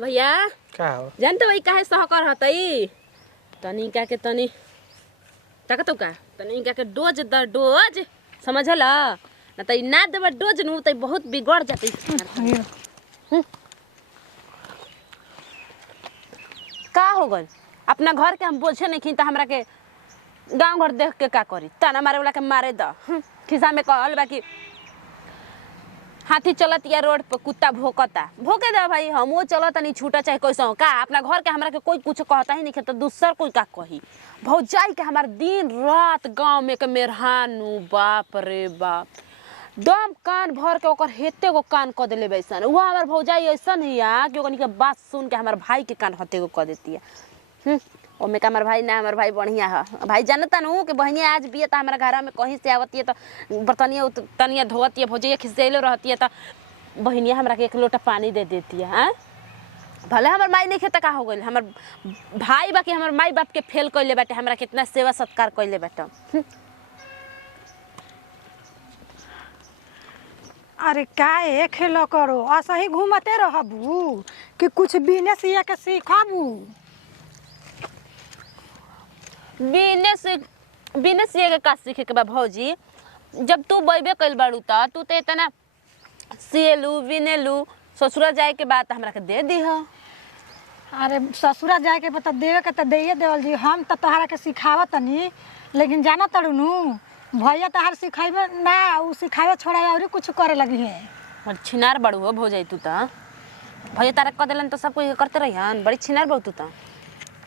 भैया का हो जानते भाई काहे सहकर हतई तनिका के तनी ताकतो का तनिका के डोज द डोज समझला न त ना देब डोज नु त बहुत बिगड़ जातई। का हो गल अपना घर के हम बोझे नहीं खी त हमरा के गांव घर देख के का करी ताना मारे वाला के मारे द खिसा में कहल बाकी हाथी चलत या रोड पर कुत्ता भोकता भोके दे भाई हमो चलत नहीं छूटा चाहे कैसा का अपना घर के हमरा के कोई कुछ कहता ही नहीं तो दूसर कोई का कही भौजाई के हमार दिन रात गांव में के मेहरानू बाप रे बाप दम कान भर के ओकर हेते को कान क देले बैसन वो हमार भौजाई ऐसन हिया कि ओकनी के बात सुन के हमार भाई के कान हते को क देती है। ओमे का हमार भाई ना हमार भाई बढ़िया है भाई जानता नु कि बहनिया आज बिया त हमारा घर में कहीं से आवती है तो बर्तनिया तनिया धोती है भौजिया खिसेलो रहती है तो बहनिया हमरा के एक लोटा पानी दे देती है। हाँ भले हमार माई नहीं खेता का हो गइल हमार भाई बाकी हमार माई बाप के फेल कइले बाटे हमरा कितना सेवा सत्कार कइले बाटे। अरे का खेलो करो ऐसा ही घूमते रहबू कि कुछ बिजनेस या के सीखबू। बिजनेस ये का सीखे के बा भौजी जब तू बैबे कइल बाड़ू त तू ते इतना सिएलू बिनेलू ससुरा जाए के बाद हमरा के दे दीह। अरे ससुरा जाए के बता देवे के त देइए देवल जी हम त तोहरा के सिखावत तनी लेकिन जाना तड़ू भैया तहार सिखाइबे ना उ सिखावे छोड़ा और कुछ करे लगी है। बड़ी छिनार बड़ू हो भौजाई तू त भैया तारा क देलन त सब कोई करते रहियन बड़ी छिनार बड़ू तू त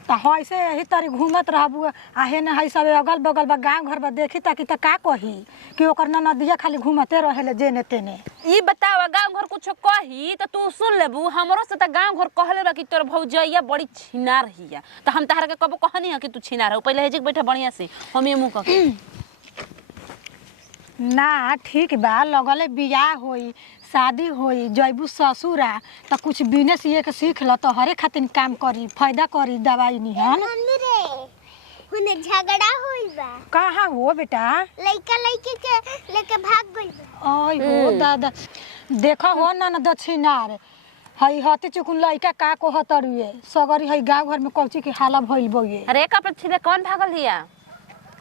ऐसे यही तरी घूमत रहबू आहे न है सब अगल बगल बा गांव घर बा देखी ताकि त का कही कि ओकर नदिया खाली घूमते रहेले जेने तेने। ई बतावा गांव घर कुछ कही त तू सुन लेबू हमरो से त गांव घर कहले बा कि तोर भौजैया बड़ी छिनार हिया त हम तारा के कबो कहनी है कि तू छिनार हो पहले हेजिक बैठा बढ़िया से हम ये मुंह क ना ठीक बा लगले बियाह होई शादी होई जैबू ससुरा त कुछ बिजनेस ये के सीख ल तो हरे खातिर काम करी फायदा करी दवाई निहन। मम्मी रे हुने झगड़ा होइल बा कहां हो बेटा लइका लइके के लेके भाग गइल बा। ओय हो दादा देखा हो ना न दक्षिणार हई हते चुकुन लइका का को हतरुए सगरी हई गांव घर में कौची के हाला भइल बइए। अरे कपड़ा छिले कौन भागल हिया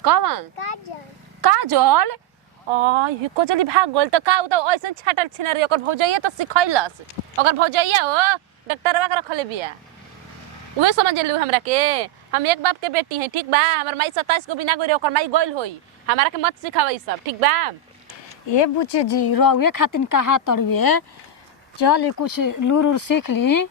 कौन काजल काजल ही को जल्दी भाग गोल तो का उ तो ऐसन छाटल छिनारी ओकर भौजैया तो सिखैलस ओकर भौजैया हो डॉक्टरवा के रखले बिया उहे समझ लेलु हमरा के हम एक बाप के बेटी हैं ठीक बा हमर माई 27 को बिना गोरे ओकर माई गोइल होई हमरा के मत सिखावई सब ठीक बा। ए बुचे जी रहुए खातिर कहा तरुए चल कुछ लूर उर सीख ली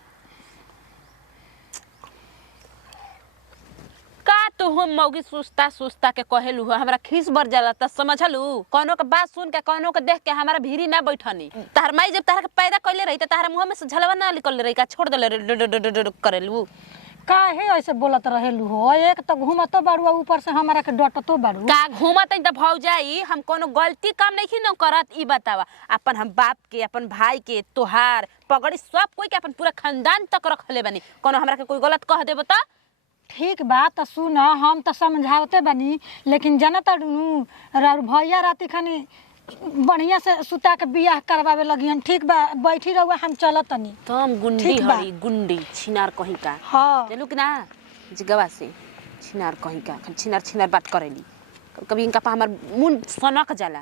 का तो हम मौगी सुस्ता के कहेलु हमरा खीस बर जाला त समझलु कोनो के बात सुन के कोनो के देख के हमरा भीरी ना बैठनी तार माई जब तार के पैदा कइले रही त तार मुंह में से झलवा ना निकल रही का छोड़ देले करेलु काहे ऐसे बोलत रहेलु हो एक तो घूमतो बाड़ू ऊपर से हमरा के डटतो बाड़ू का घूमत त भौजाई हम कोनो गलती काम नहीं न करत ई बतावा अपन हम बाप के अपन भाई के तोहार पगड़ी सब कोई के अपन पूरा खानदान तक रखले बानी कोनो हमरा के कोई गलत कह देबो त ठीक बात सुन हम तो समझावते बनी लेकिन जनता और भैया राती खानी बढ़िया से सुता के बियाह करवावे लगियन ठीक बा बैठी रहुआ हम चलत तनी तुम गुंडी हरी गुंडी छिनार कहीं का हां चलू कि ना जिगवा से छिनार कहीं का छिनार छिनार बात करेली कभी इनका पा हमर मुंह सनक जाला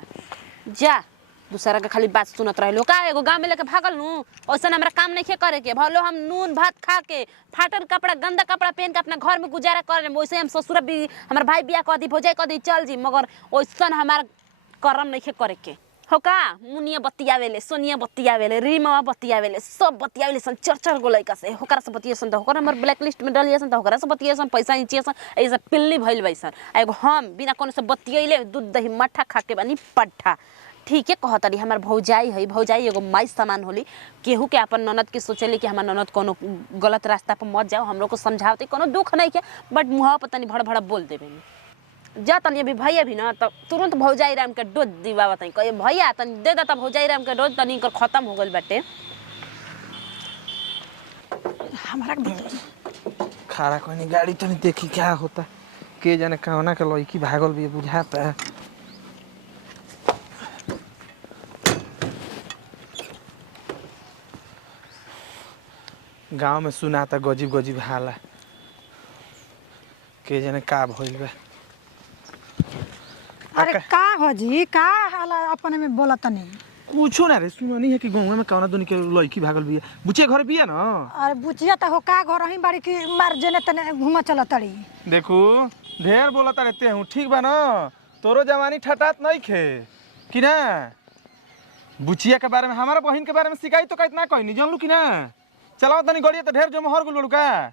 जा दूसरा के खाली बात सुनत रहलो का एगो गांव में लेके भागल नु ओसन हमरा काम नहीं करे के भलो हम नून भात खा के फाटल कपड़ा गंदा कपड़ा पहन के अपना घर में गुजारा करे वैसे हम ससुर भी हमर भाई बियाह कर दी भौजाई कर दी चल जी मगर ओसन हमार करम नहीं करे के हो का मुनिया बतियावेले सोनिया बतियावेले रीमा बतियावेले सब बतियावेले सन चर गो लइका से होकरा से बतियसन त होकर हमर ब्लैक लिस्ट में डलियसन त होकरा से बतियसन पैसा नीचेसन ऐसे पिल्ली भइल बैसन एगो हम बिना कोनो से बतियैले दूध दही मठा खा के बनी पट्ठा ठीक है कहतरी हमार भौजाई है भौजाई एगो माई सामान होली केहू के अपन ननद के सोचेली कि हमार ननद कोनो गलत रास्ता पर मत जाओ हमरो को समझावते कोनो दुख नहीं के बट मुंह पर तनी भड़ बोल देबे जा तनी अभी भैया भी ना तो तुरंत भौजाई राम के डोज दीवा तनी कहे भैया तनी दे देता भौजाई राम के डोज तनी कर खत्म हो गइल बाटे हमरा खारा कोनी गाड़ी तनी देखी क्या होता के जाने कहना के लड़की भागल भी बुझाता है। गांव में सुना था गजीब गजीब हाला के जाने का भइल बा। अरे का हो जी का हाला अपने में बोला तनी पूछो ना रे, सुनो नहीं है कि गाँव में कौना दुनी के लड़की भागल बिया, बुचे घर बिया ना। अरे बुचिया तो हो का घर ही बाड़ी की मार जेने तने घूमा चला तड़ी। देखू ढेर बोलता रहते हूँ, ठीक बा ना, तोरो जवानी ठटात नहीं खे कि ना। बुचिया के बारे में, हमारा बहन के बारे में शिकायत तो कितना कोई नहीं जानलू कि ना। चलाओ तनी गड़िया तो ढेर जो मोहर गुल का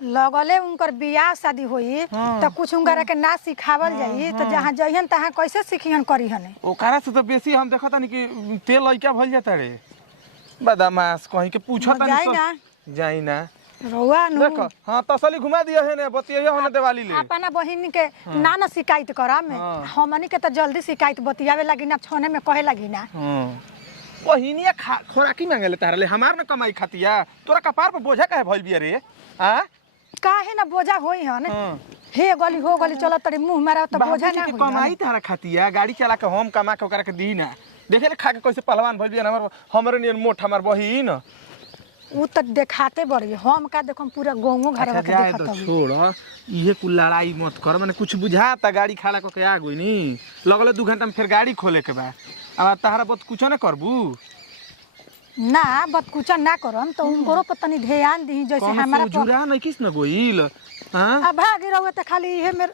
लगले उनकर बियाह शादी होई तो कुछ उनकरा के ना सिखावल जाई तो जहाँ जइहन तहाँ कैसे सीखिहन करीहन। ओकरा से तो बेसी हम देखता नहीं कि तेल लइका भइल जाता रे बदमाश कहीं के पूछता जाई ना जाई ना रउआ नु देखो। हाँ तसली घुमा दिया है ने बतिया होने दिवाली ले अपना बहिन के ना ना शिकायत करा में हमनी के तो जल्दी शिकायत बतियावे लगी ना छोने में कहे लगी ना। बहिनिया खोराकी मांगेले तारा ले, हमार न कमाई खातिया, तोरा कपार पर बोझा काहे भइल बिया रे। आ काहे ना बोझा होई हन हे गली हो गली चलत तड़ी मुंह मारा तो बोझा ना के होई। कमाई तारा खातिया, गाड़ी चला के हम कमा के ओकरा के दी ना। देखे ले खा के कैसे पहलवान भइल बिया हमरे नियन मोट हमार बहिन। उ त देखाते बड़ी हम का देखम पूरा गांवो घर के देखत तो हई। छोड़ इहे कुल लड़ाई मत कर, माने कुछ बुझाता गाड़ी खड़ा क के आ गई नी लगले 2 घंटा में फिर गाड़ी खोले के बा। अब तारा बत कुछ ना करबू ना बत कुछ ना करम तो उनको पर तनी ध्यान दी जैसे हमारा जुरा नहीं किस न गोइल। हां अब भागी रहुए त खाली इहे मेर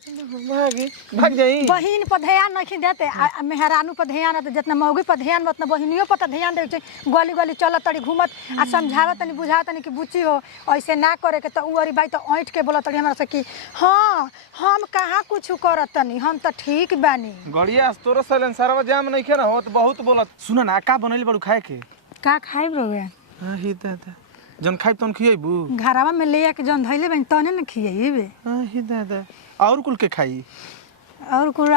भाग जाई। बहिन पर ध्यान नहीं देते आ मेहरानू पर ध्यान देते, जितना मौगी पर ध्यान उतना बहिनियों पर ध्यान देवे छै। गली गली चलत तड़ी घूमत आ समझावत तनी बुझावत तनी कि बुच्ची हो ऐसे ना करे के तो उ अरी भाई तो ऐंठ के बोलत तड़ी हमरा से कि हां हम कहां कुछ करत तनी, हम त ठीक बानी। गड़िया तोरो साइलेंसरवा जाम नहीं के ना हो तो बहुत बोलत। सुन ना का बनैल बड़ू खाए के का खाइब रहुए? हां ही दादा जन खाइब तन खियबू घरवा में ले के जन धइले बन तने न खियइबे। हां ही दादा और कुल के खाई और कुल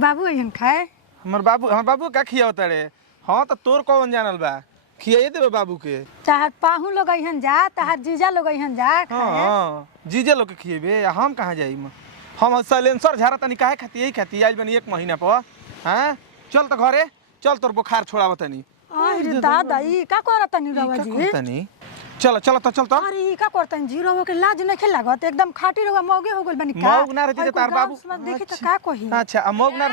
बाबू अइहन खाए। हमर बाबू का खियावता रे। हां तो तोर कौन जानल बा, खियाई देबे बाबू के। चाहे पाहू लोग अइहन जा चाहे जीजा लोग अइहन जा खाए। हां जीजे लोग के खियबे, हम कहां जाई। हम साइलेंसर झारा तनी काहे खाती यही खाती आइल बनी 1 महीना पर। हां चल तो घरे चल, तोर बुखार छोड़ाव तनी। अरे दादा ई का करत तनी रवा जी? तनी चल चल तो चल तो। अरे ई का करतन जी रवा के लाज नहीं लागत, एकदम खाटी रवा मौगे हो गेल बनी का। मौग ना रहती तार बाबू देखि त का कही। अच्छा अब मौग ना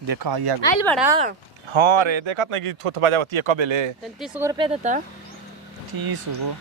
देखा आइया आइल बड़ा हां रे देखत नहीं कि थोथ बजावती है कबेले 30 रुपया देता 30 गो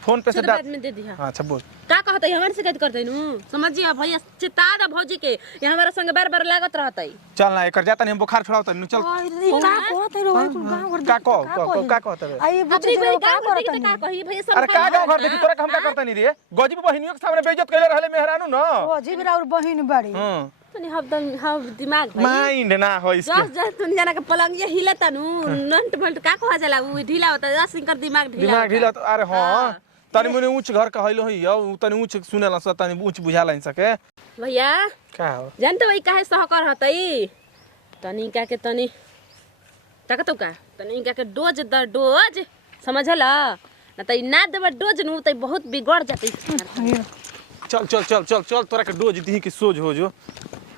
फोन पे से बाद में दे दिया। अच्छा बोल का कहत है हमारे शिकायत करते नु समझिए भैया चिता दा भौजी के ये हमारा संग बार-बार लागत रहतै। चल ना एकर जाता नहीं बुखार छोड़ावत नहीं चल। अरे का करत है रवा गांव घर का कहत है आई बुच्ची अपनी का का करत का कही भैया सब अरे का गांव घर देखी तोरा हम का करता नहीं रे। गजीब बहिनियों के सामने बेइज्जत कइले रहले मेहरानू न। ओ जी और बहिन बड़ी हां तनी हम दिमाग भाई माइंड ना हो इसके। जस तुम जाना के पलंग ये हिलता नु नंट भंट का कहा जाला उ ढीला होता जस इनकर दिमाग ढीला तो अरे हां तनी मने ऊंच घर कहइलो हई उ तनी ऊंच सुनेला स तनी ऊंच बुझाला इन सके भैया का हो जानते भाई काहे सहकर हतई तनी का के तनी ताकतो का तनी का के डोज द डोज समझला ना त ना देबा डोज नु त बहुत बिगड़ जातई। चल चल चल चल चल तोरा के डोज दी के सोज हो जो